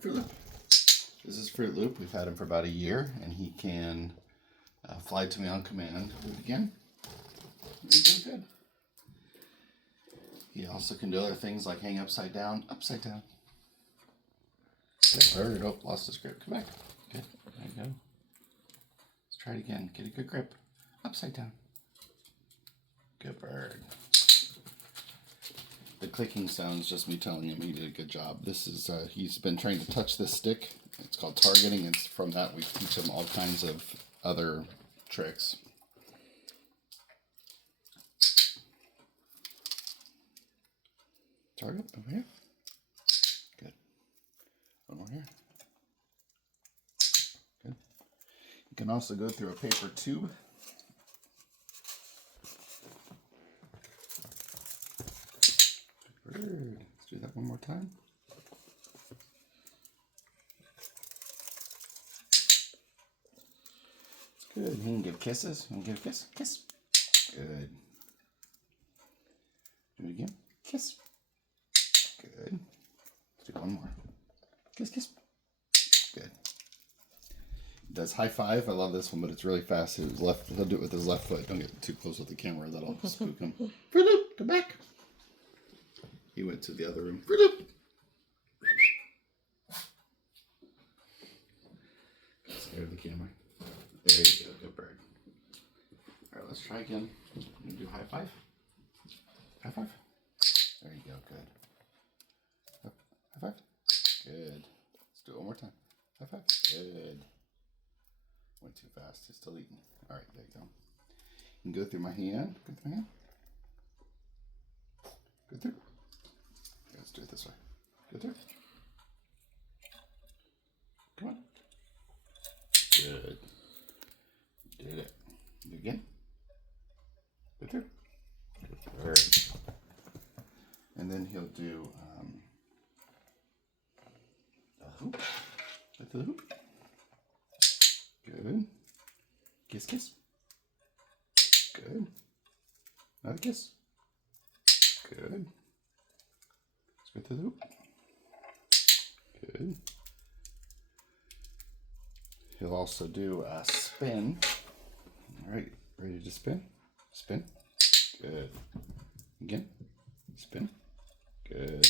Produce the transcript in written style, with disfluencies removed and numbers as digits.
Fruit Loop. This is Fruit Loop. We've had him for about a year, and he can fly to me on command. Do it again. He's doing good. He also can do other things like hang upside down, upside down. Good bird. Oh, lost his grip. Come back. Good. There you go. Let's try it again. Get a good grip. Upside down. Good bird. The clicking sound is just me telling him he did a good job. This is, he's been trying to touch this stick. It's called targeting, and from that we teach him all kinds of other tricks. Target over here. Good. One more here. Good. You can also go through a paper tube. Good. Let's do that one more time. It's good. He can give kisses. You want to give a kiss? Kiss. Good. Do it again. Kiss. Good. Let's do one more. Kiss, kiss. Good. He does high five. I love this one, but it's really fast. He'll do it with his left foot. Don't get too close with the camera. That'll spook him. Fruit Loop, come back. He went to the other room. Fruit Loop. Scared the camera. There you go. Good bird. All right, let's try again. You do high five. High five. There you go. Good. High five. Good. Let's do it one more time. High five. Good. Went too fast. He's still eating. All right, there you go. You can go through my hand. Go through my hand. Go through. Okay, let's do it this way. Go through. Come on. Good. Did it. Do it again. Go through. Good. And then he'll do a hoop. Go through the hoop. Good. Kiss, kiss. Good. Another kiss. Good. Let's go through the hoop. Good. He'll also do a spin. All right, ready to spin? Spin. Good. Again. Spin. Good.